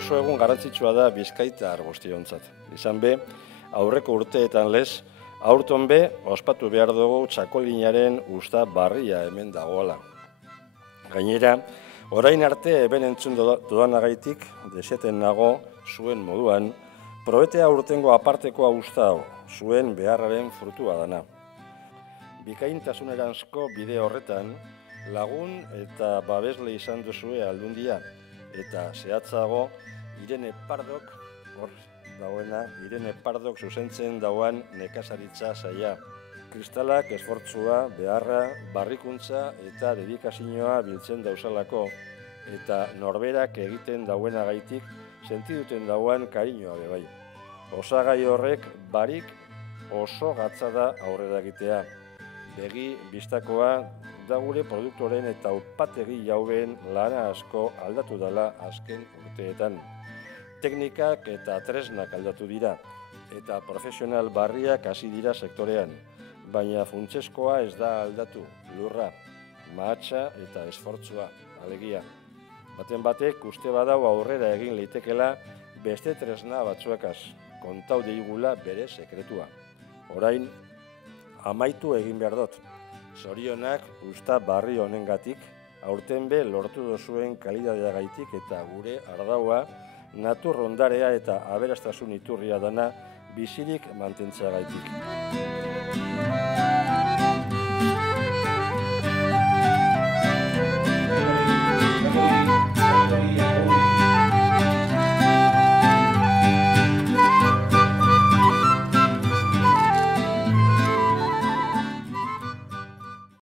oso egun garrantzitsua da bizkaitar guztiontzat. Izan be, aurreko urteetan lez, aurton be, ospatu behar dugu txakolinaren usta barria hemen dagoela. Gainera, orain arte eben entzun dudanagaitik, deseten nago, zuen moduan, probetea urtengo apartekoa usta hau, zuen beharraren frutua dana. Bikaintasuneranzko bide horretan, lagun eta babesle izan duzue aldundia, eta zehatzago, Irene Pardok, hor dagoena, Irene Pardok zuzentzen dauan nekazaritza saia. Kristalak esfortzua, beharra, barrikuntza eta dedikazioa biltzen dauzalako, eta norberak egiten dauenagaitik sentiduten dauan kariñoa bebai. Osagai horrek barik oso gatza da aurrera egitea. Begi bistakoa da gure produktoren eta upategi jauen lana asko aldatu dela azken urteetan. Teknikak eta tresnak aldatu dira, eta profesional barriak hasi dira sektorean, baina funtseskoa ez da aldatu, lurra, mahatsa eta esfortzua, alegia. Baten batek uste badau aurrera egin leitekela beste tresna batzuekaz, kontau deigula bere sekretua. Orain, amaitu egin behar dut. Zorionak usta barri honengatik, aurten be lortu dozuen kalidadeagaitik eta gure ardaua, natur ondarea eta aberastasun iturria dana bizirik mantentzeagaitik.